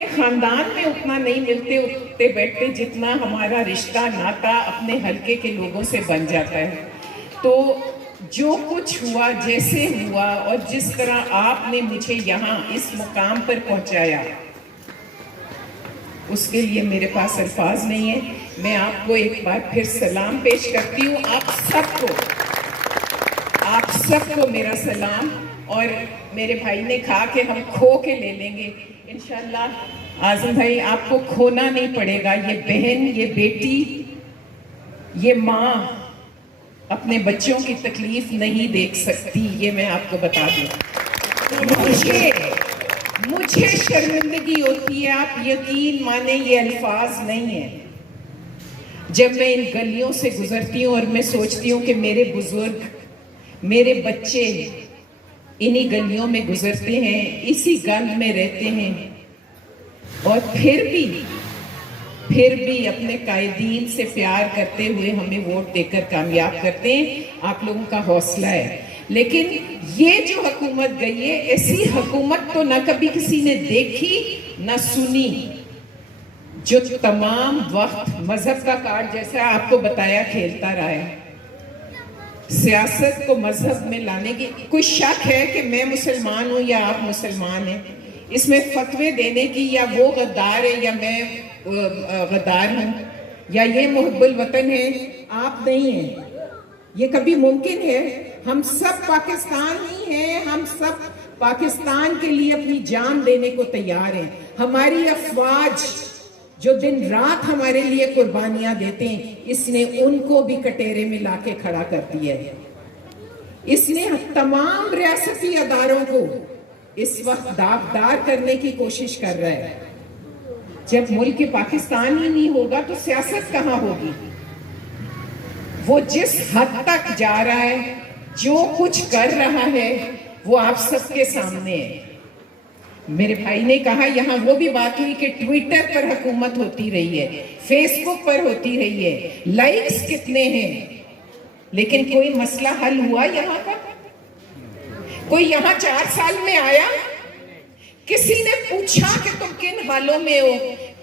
خاندان میں اتنا نہیں ملتے اٹھتے بیٹھتے جتنا ہمارا رشتہ ناتا اپنے حلقے کے لوگوں سے بن جاتا ہے. تو جو کچھ ہوا، جیسے ہوا، اور جس طرح آپ نے مجھے یہاں اس مقام پر پہنچایا، اس کے لیے میرے پاس الفاظ نہیں ہیں. میں آپ کو ایک بار پھر سلام پیش کرتی ہوں. آپ سب کو میرا سلام. اور میرے بھائی نے کہا کہ ہم کھو کے لے لیں گے. انشاءاللہ اعظم بھائی آپ کو کھونا نہیں پڑے گا. یہ بہن، یہ بیٹی، یہ ماں اپنے بچوں کی تکلیف نہیں دیکھ سکتی، یہ میں آپ کو بتا دوں. مجھے شرمندگی ہوتی ہے، آپ یقین مانیں یہ الفاظ نہیں ہیں. جب میں ان گلیوں سے گزرتی ہوں اور میں سوچتی ہوں کہ میرے بزرگ، میرے بچے انہی گلیوں میں گزرتے ہیں، اسی گند میں رہتے ہیں، اور پھر بھی اپنے قائدین سے پیار کرتے ہوئے ہمیں ووٹ دے کر کامیاب کرتے ہیں. آپ لوگوں کا حوصلہ ہے. لیکن یہ جو حکومت گئی ہے، ایسی حکومت تو نہ کبھی کسی نے دیکھی نہ سنی، جو تمام وقت مذہب کا کارڈ جیسا آپ کو بتایا کھیلتا رہا ہے. سیاست کو مذہب میں لانے کی کوئی شک ہے کہ میں مسلمان ہوں یا آپ مسلمان ہیں، اس میں فتوے دینے کی، یا وہ غدار ہے یا میں غدار ہوں، یا یہ محب الوطن ہے، آپ نہیں ہیں. یہ کبھی ممکن ہے؟ ہم سب پاکستانی ہیں، ہم سب پاکستان کے لیے اپنی جان دینے کو تیار ہیں. ہماری افواج جو دن رات ہمارے لیے قربانیاں دیتے ہیں، اس نے ان کو بھی کٹیرے میں لا کے کھڑا کر دیا ہے. اس نے تمام ریاستی اداروں کو اس وقت داغدار کرنے کی کوشش کر رہا ہے. جب ملک پاکستان ہی نہیں ہوگا تو سیاست کہاں ہوگی؟ وہ جس حد تک جا رہا ہے، جو کچھ کر رہا ہے، وہ آپ سب کے سامنے ہے. میرے بھائی نے کہا یہاں وہ بھی بات ہوئی کہ ٹویٹر پر حکومت ہوتی رہی ہے، فیس بک پر ہوتی رہی ہے، لائکس کتنے ہیں، لیکن کوئی مسئلہ حل ہوا یہاں کا؟ کوئی یہاں 4 سال میں آیا؟ کسی نے پوچھا کہ تم کن حالوں میں ہو؟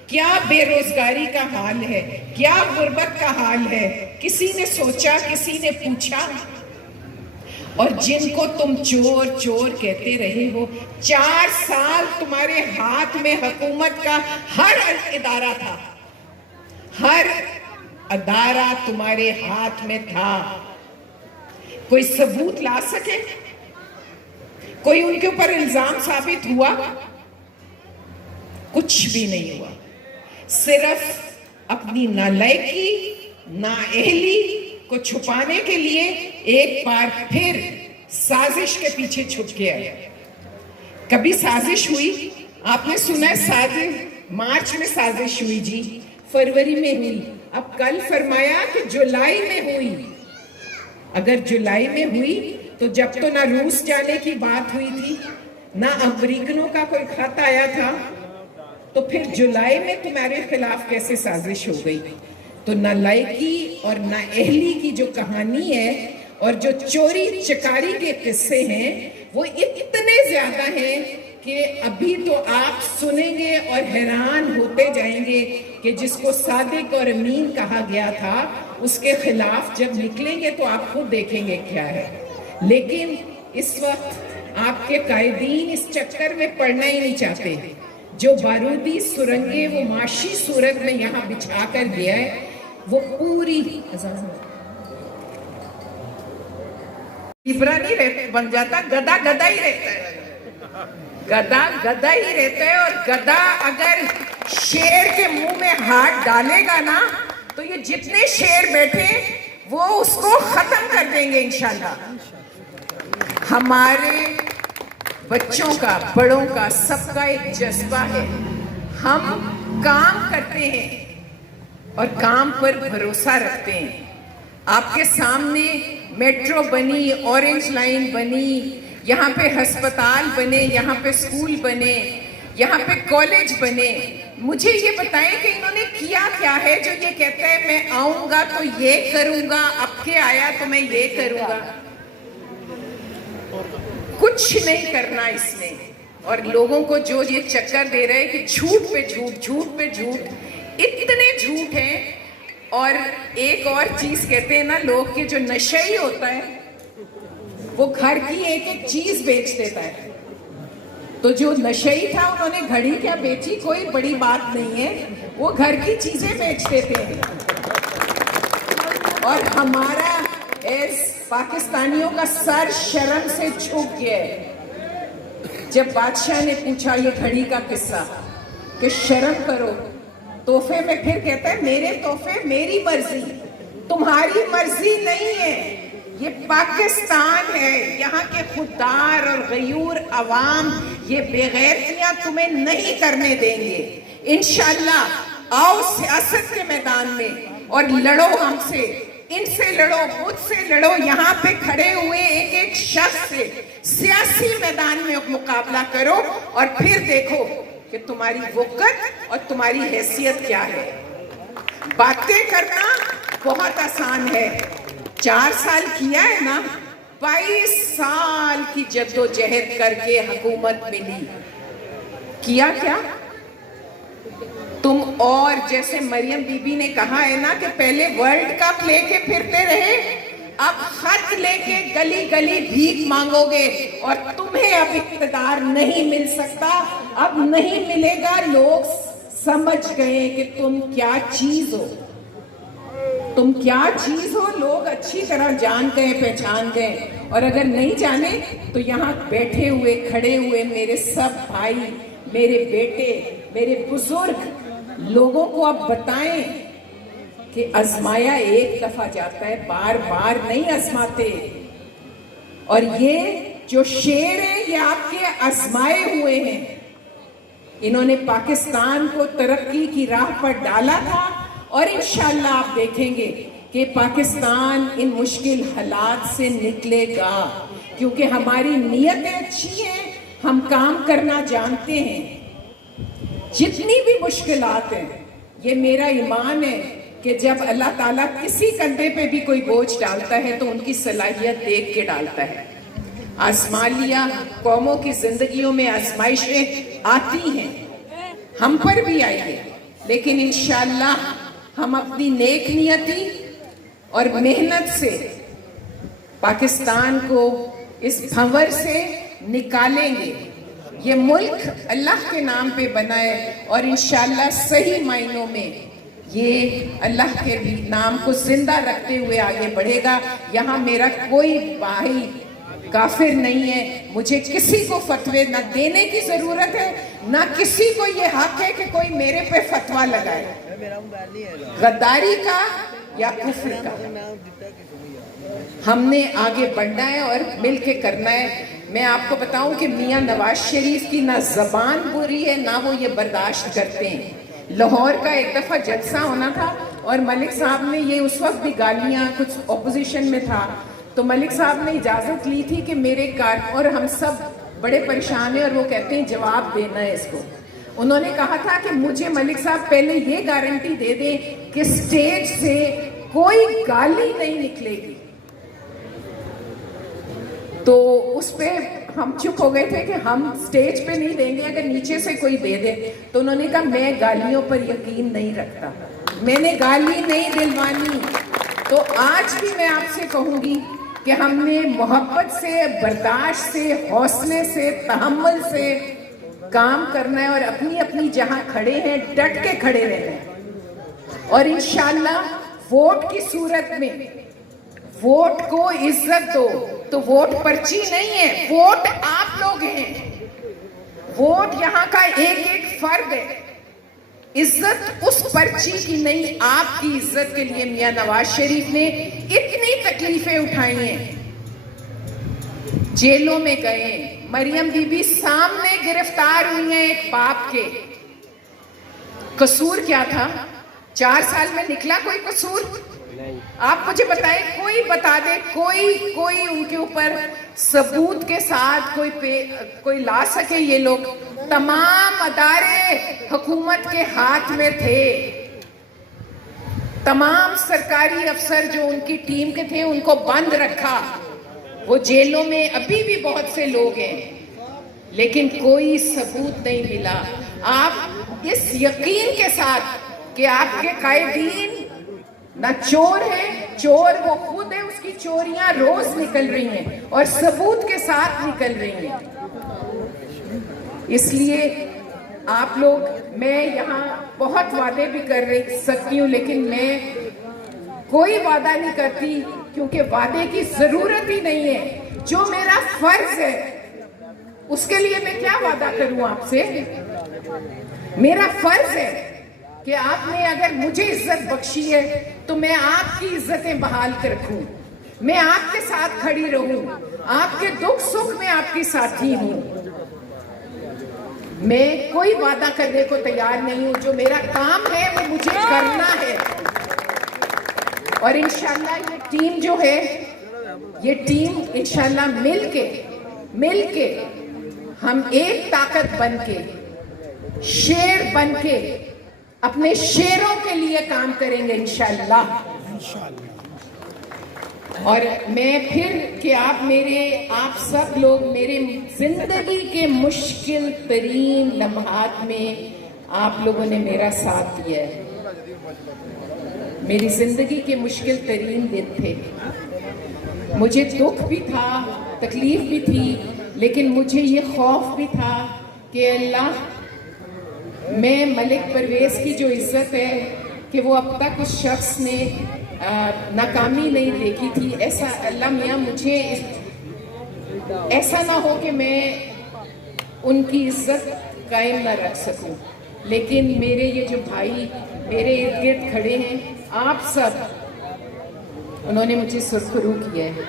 کیا بے روزگاری کا حال ہے؟ کیا غربت کا حال ہے؟ کسی نے سوچا؟ کسی نے پوچھا؟ اور جن کو تم چور چور کہتے رہے ہو، 4 سال تمہارے ہاتھ میں حکومت کا ہر ادارہ تھا، ہر ادارہ تمہارے ہاتھ میں تھا. کوئی ثبوت لا سکے؟ کوئی ان کے اوپر الزام ثابت ہوا؟ کچھ بھی نہیں ہوا. صرف اپنی نالائکی، نااہلی کو چھپانے کے لیے ایک بار پھر سازش کے پیچھے چھپ گیا. کبھی سازش ہوئی؟ آپ نے سنا ہے سازش مارچ میں سازش ہوئی، جی فروری میں ہوئی. اب کل فرمایا کہ جولائی میں ہوئی. اگر جولائی میں ہوئی تو جب تو نہ روس جانے کی بات ہوئی تھی، نہ امریکنوں کا کوئی خط آیا تھا، تو پھر جولائی میں تمہارے خلاف کیسے سازش ہو گئی؟ تو نالائکی اور نااہلی کی جو کہانی ہے اور جو چوری چکاری کے قصے ہیں، وہ اتنے زیادہ ہیں کہ ابھی تو آپ سنیں گے اور حیران ہوتے جائیں گے کہ جس کو صادق اور امین کہا گیا تھا، اس کے خلاف جب نکلیں گے تو آپ خود دیکھیں گے کیا ہے. لیکن اس وقت آپ کے قائدین اس چکر میں پڑنا ہی نہیں چاہتے. جو بارودی سرنگیں وہ معاشی صورت میں یہاں بچھا کر گیا ہے، وہ پوری عبرہ نہیں بن جاتا، گدھا گدھا ہی رہتا ہے. گدھا گدھا ہی رہتا ہے. اور گدھا اگر شیر کے منہ میں ہاتھ ڈالے گا نا تو یہ جتنے شیر بیٹھے وہ اس کو ختم کر دیں گے انشاءاللہ. ہمارے بچوں کا، بڑوں کا، سب کا ایک جذبہ ہے. ہم کام کرتے ہیں اور کام پر بھروسہ رکھتے ہیں. آپ کے سامنے میٹرو بنی، اورنج لائن بنی، یہاں پہ ہسپتال بنے، یہاں پہ سکول بنے، یہاں پہ کالج بنے. مجھے یہ بتائیں کہ انہوں نے کیا کیا ہے جو یہ کہتا ہے میں آؤں گا تو یہ کروں گا، اب کے آیا تو میں یہ کروں گا. کچھ نہیں کرنا اس نے. اور لوگوں کو جو یہ چکر دے رہے کہ جھوٹ پہ جھوٹ، جھوٹ پہ جھوٹ، اتنے جھوٹ ہیں. اور ایک اور چیز کہتے ہیں نا لوگ کہ جو نشئی ہوتا ہے وہ گھر کی ایک ایک چیز بیچ دیتا ہے. تو جو نشئی تھا انہوں نے گھڑی کیا بیچی، کوئی بڑی بات نہیں ہے، وہ گھر کی چیزیں بیچ دیتے ہیں. اور ہمارا پاکستانیوں کا سر شرم سے جھک گیا ہے جب بادشاہ نے پوچھا یہ گھڑی کا قصہ کہ شرم کرو. تحفے میں پھر کہتا ہے میرے تحفے میری مرضی، تمہاری مرضی نہیں ہے. یہ پاکستان ہے، یہاں کے خوددار اور غیور عوام یہ بے غیرتیاں تمہیں نہیں کرنے دیں گے. انشاءاللہ آؤ سیاست کے میدان میں اور لڑو ہم سے، ان سے لڑو، مجھ سے لڑو، یہاں پہ کھڑے ہوئے ایک ایک شخص سے سیاسی میدان میں مقابلہ کرو اور پھر دیکھو کہ تمہاری وقت اور تمہاری حیثیت کیا ہے. باتیں کرنا بہت آسان ہے، 4 سال کیا ہے نا، 22 سال کی جد و جہد کر کے حکومت ملی. کیا کیا تم؟ اور جیسے مریم بی بی نے کہا ہے نا کہ پہلے ورلڈ کپ لے کے پھرتے رہے، اب خط لے کے گلی گلی بھیک مانگو گے اور تمہیں اب اقتدار نہیں مل سکتا، اب نہیں ملے گا. لوگ سمجھ گئے کہ تم کیا چیز ہو، تم کیا چیز ہو، لوگ اچھی طرح جان گئے، پہچان گئے. اور اگر نہیں جانے تو یہاں بیٹھے ہوئے کھڑے ہوئے میرے سب بھائی، میرے بیٹے، میرے بزرگ لوگوں کو اب بتائیں کہ آزمایا ایک دفعہ جاتا ہے، بار بار نہیں آزماتے. اور یہ جو شیر ہیں یہ آپ کے آزمائے ہوئے ہیں. انہوں نے پاکستان کو ترقی کی راہ پر ڈالا تھا اور انشاءاللہ آپ دیکھیں گے کہ پاکستان ان مشکل حالات سے نکلے گا، کیونکہ ہماری نیتیں اچھی ہیں، ہم کام کرنا جانتے ہیں. جتنی بھی مشکلات ہیں، یہ میرا ایمان ہے کہ جب اللہ تعالیٰ کسی کندھے پہ بھی کوئی بوجھ ڈالتا ہے تو ان کی صلاحیت دیکھ کے ڈالتا ہے. آزما لیا، قوموں کی زندگیوں میں آزمائشیں آتی ہیں، ہم پر بھی آئی ہے، لیکن انشاءاللہ ہم اپنی نیک نیتی اور محنت سے پاکستان کو اس بھنور سے نکالیں گے. یہ ملک اللہ کے نام پہ بنا ہے اور انشاءاللہ صحیح معنوں میں یہ اللہ کے نام کو زندہ رکھتے ہوئے آگے بڑھے گا. یہاں میرا کوئی بھائی کافر نہیں ہے، مجھے کسی کو فتوے نہ دینے کی ضرورت ہے، نہ کسی کو یہ حق ہے کہ کوئی میرے پہ فتویٰ لگائے غداری کا یا کفر کا. ہم نے آگے بڑھنا ہے اور مل کے کرنا ہے. میں آپ کو بتاؤں کہ میاں نواز شریف کی نہ زبان بری ہے نہ وہ یہ برداشت کرتے ہیں. لاہور کا ایک دفعہ جلسہ ہونا تھا اور ملک صاحب نے یہ اس وقت بھی گالیاں، کچھ اپوزیشن میں تھا، تو ملک صاحب نے اجازت لی تھی کہ میرے اور ہم سب بڑے پریشان ہیں اور وہ کہتے ہیں جواب دینا ہے اس کو. انہوں نے کہا تھا کہ مجھے ملک صاحب پہلے یہ گارنٹی دے دیں کہ سٹیج سے کوئی گالی نہیں نکلے گی. تو اس پہ ہم چپ ہو گئے تھے کہ ہم سٹیج پہ نہیں دیں گے، اگر نیچے سے کوئی دے دے. تو انہوں نے کہا میں گالیوں پر یقین نہیں رکھتا، میں نے گالی نہیں دلوانی. تو آج بھی میں آپ سے کہوں گی کہ ہم نے محبت سے، برداشت سے، حوصلے سے، تحمل سے کام کرنا ہے اور اپنی اپنی جہاں کھڑے ہیں ڈٹ کے کھڑے رہنا ہے. اور انشاءاللہ ووٹ کی صورت میں ووٹ کو عزت دو. تو ووٹ پرچی نہیں ہے، ووٹ آپ لوگ ہیں، ووٹ یہاں کا ایک ایک فرد ہے. عزت اس پرچی کی نہیں، آپ کی عزت کے لیے میاں نواز شریف نے اتنی تکلیفیں اٹھائی ہیں، جیلوں میں گئے. مریم بی بی سامنے گرفتار ہوئی ہیں ایک باپ کے. قصور کیا تھا؟ 4 سال میں نکلا کوئی قصور؟ آپ مجھے بتائیں، کوئی بتا دے، کوئی ان کے اوپر ثبوت کے ساتھ کوئی لا سکے. یہ لوگ تمام ادارے حکومت کے ہاتھ میں تھے، تمام سرکاری افسر جو ان کی ٹیم کے تھے ان کو بند رکھا. وہ جیلوں میں ابھی بھی بہت سے لوگ ہیں، لیکن کوئی ثبوت نہیں ملا. آپ اس یقین کے ساتھ کہ آپ کے قائدین نہ چور ہیں، چور وہ خود ہے، اس کی چوریاں روز نکل رہی ہیں اور ثبوت کے ساتھ نکل رہی ہیں. اس لیے آپ لوگ، میں یہاں بہت وعدے بھی کر سکتی ہوں لیکن میں کوئی وعدہ نہیں کرتی کیونکہ وعدے کی ضرورت ہی نہیں ہے. جو میرا فرض ہے اس کے لیے میں کیا وعدہ کروں آپ سے؟ میرا فرض ہے کہ آپ نے اگر مجھے عزت بخشی ہے تو میں آپ کی عزتیں بحال کر رکھوں، میں آپ کے ساتھ کھڑی رہوں، آپ کے دکھ سکھ میں آپ کی ساتھی ہوں. میں کوئی وعدہ کرنے کو تیار نہیں ہوں. جو میرا کام ہے وہ مجھے کرنا ہے. اور انشاءاللہ یہ ٹیم جو ہے، یہ ٹیم انشاءاللہ مل کے ہم ایک طاقت بن کے، شیر بن کے اپنے شیروں کے لیے کام کریں گے انشاءاللہ. اور میں پھر کہ آپ سب لوگ میرے زندگی کے مشکل ترین لمحات میں آپ لوگوں نے میرا ساتھ دیا ہے. میری زندگی کے مشکل ترین دن تھے، مجھے دکھ بھی تھا، تکلیف بھی تھی، لیکن مجھے یہ خوف بھی تھا کہ اللہ، میں ملک پرویز کی جو عزت ہے کہ وہ اب تک اس شخص نے ناکامی نہیں دیکھی تھی، ایسا اللہ میاں مجھے ایسا نہ ہو کہ میں ان کی عزت قائم نہ رکھ سکوں. لیکن میرے یہ جو بھائی میرے ارد گرد کھڑے ہیں، آپ سب، انہوں نے مجھے سرخرو کیا ہے.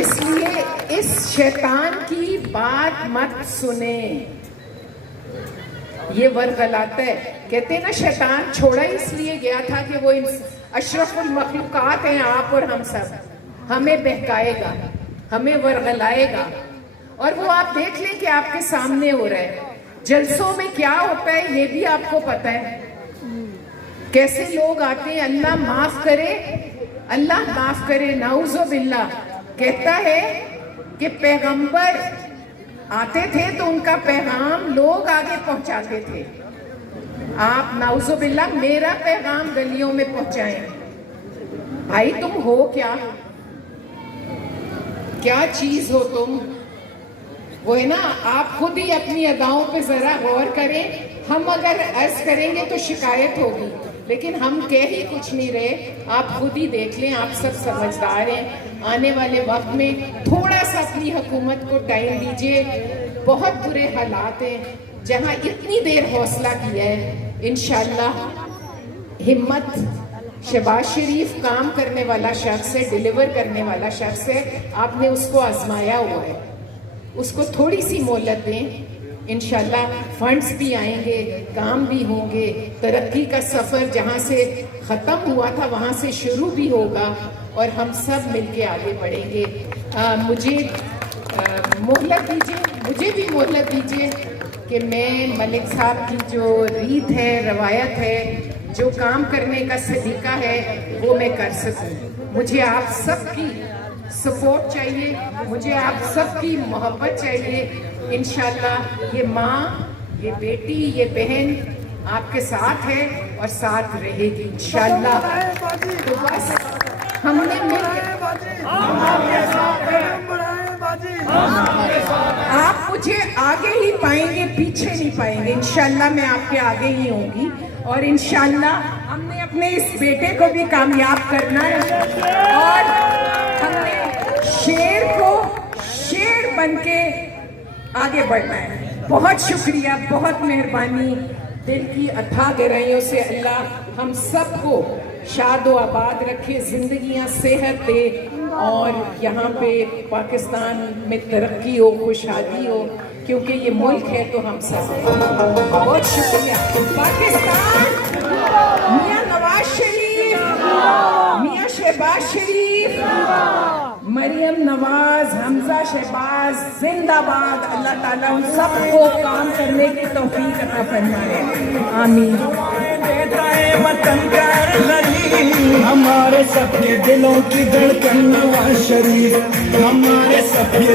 اس لیے اس شیطان کی بات مت سنیں، یہ ورغلاتا ہے. کہتے ہیں نا شیطان چھوڑا اس لیے گیا تھا کہ وہ اشرف المخلوقات ہیں آپ اور ہم سب، ہمیں بہکائے گا، ہمیں ورغلائے گا. اور وہ آپ دیکھ لیں کہ آپ کے سامنے ہو رہا ہے. جلسوں میں کیا ہوتا ہے یہ بھی آپ کو پتہ ہے، کیسے لوگ آتے ہیں. اللہ معاف کرے، اللہ معاف کرے، نعوذ باللہ. کہتا ہے کہ پیغمبر آتے تھے تو ان کا پیغام لوگ آگے پہنچاتے تھے. آپ نعوذ باللہ میرا پیغام گلیوں میں پہنچائیں. بھائی تم ہو کیا چیز ہو تم؟ وہ ہے نا، آپ خود ہی اپنی اداؤں پہ ذرا غور کریں. ہم اگر عرض کریں گے تو شکایت ہوگی، لیکن ہم کہہ ہی کچھ نہیں رہے. آپ خود ہی دیکھ لیں، آپ سب سمجھدار ہیں. آنے والے وقت میں تھوڑا سا اپنی حکومت کو ٹائم دیجیے. بہت برے حالات ہیں. جہاں اتنی دیر حوصلہ کیا ہے، انشاءاللہ ہمت. شہباز شریف کام کرنے والا شخص ہے، ڈیلیور کرنے والا شخص ہے. آپ نے اس کو آزمایا ہوا ہے، اس کو تھوڑی سی مہلت دیں. انشاءاللہ فنڈز بھی آئیں گے، کام بھی ہوں گے. ترقی کا سفر جہاں سے ختم ہوا تھا وہاں سے شروع بھی ہوگا اور ہم سب مل کے آگے بڑھیں گے. مجھے مہلت دیجیے، مجھے بھی مہلت دیجیے کہ میں ملک صاحب کی جو ریت ہے، روایت ہے، جو کام کرنے کا سلیقہ ہے وہ میں کر سکوں. مجھے آپ سب کی سپورٹ چاہیے، مجھے آپ سب کی محبت چاہیے. انشاءاللہ یہ ماں، یہ بیٹی، یہ بہن آپ کے ساتھ ہے اور ساتھ رہے گی انشاءاللہ. تو بس ہم نے مل کے، آپ مجھے آگے ہی پائیں گے، پیچھے نہیں پائیں گے. انشاءاللہ میں آپ کے آگے ہی ہوں گی اور انشاءاللہ ہم نے اپنے اس بیٹے کو بھی کامیاب کرنا ہے اور ہم نے شیر کو شیر بن کے آگے بڑھنا ہے. بہت شکریہ، بہت مہربانی. دل کی اتھاہ گہرائیوں سے اللہ ہم سب کو شاد و آباد رکھے، زندگیاں صحت دے اور یہاں پہ پاکستان میں ترقی ہو، خوشحالی ہو، کیونکہ یہ ملک ہے تو ہم سب ہیں. بہت شکریہ. پاکستان، میاں نواز شریف، میاں شہباز شریف، مریم نواز، حمزہ شہباز زندہ باد. اللہ تعالیٰ ان سب کو کام کرنے کی توفیق عطا فرمائے. آمین. وطن کا غریب ہمارے سب کے دلوں کی دھڑکن نواز شریف، ہمارے سب کے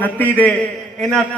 29 ਦੇ ਇਹਨਾਂ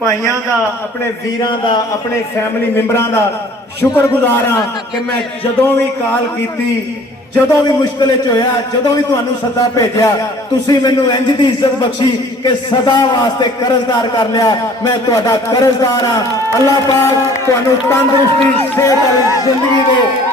ਭਾਈਆਂ ਦਾ ਆਪਣੇ ਵੀਰਾਂ ਦਾ ਆਪਣੇ ਫੈਮਿਲੀ ਮੈਂਬਰਾਂ ਦਾ ਸ਼ੁਕਰਗੁਜ਼ਾਰ ਹਾਂ ਕਿ ਮੈਂ ਜਦੋਂ ਵੀ ਕਾਲ ਕੀਤੀ ਜਦੋਂ ਵੀ ਮੁਸ਼ਕਲ ਚ ਹੋਇਆ ਜਦੋਂ ਵੀ ਤੁਹਾਨੂੰ ਸੱਦਾ ਭੇਜਿਆ ਤੁਸੀਂ ਮੈਨੂੰ ਇੰਜ ਦੀ ਇੱਜ਼ਤ ਬਖਸ਼ੀ ਕਿ ਸਦਾ ਵਾਸਤੇ ਕਰਜ਼ਦਾਰ ਕਰ ਲਿਆ ਮੈਂ ਤੁਹਾਡਾ ਕਰਜ਼ਦਾਰ ਹਾਂ ਅੱਲਾਹ ਪਾਕ ਤੁਹਾਨੂੰ ਤੰਦਰੁਸਤੀ ਸਿਹਤ ਵਾਲੀ ਜ਼ਿੰਦਗੀ ਦੇ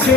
6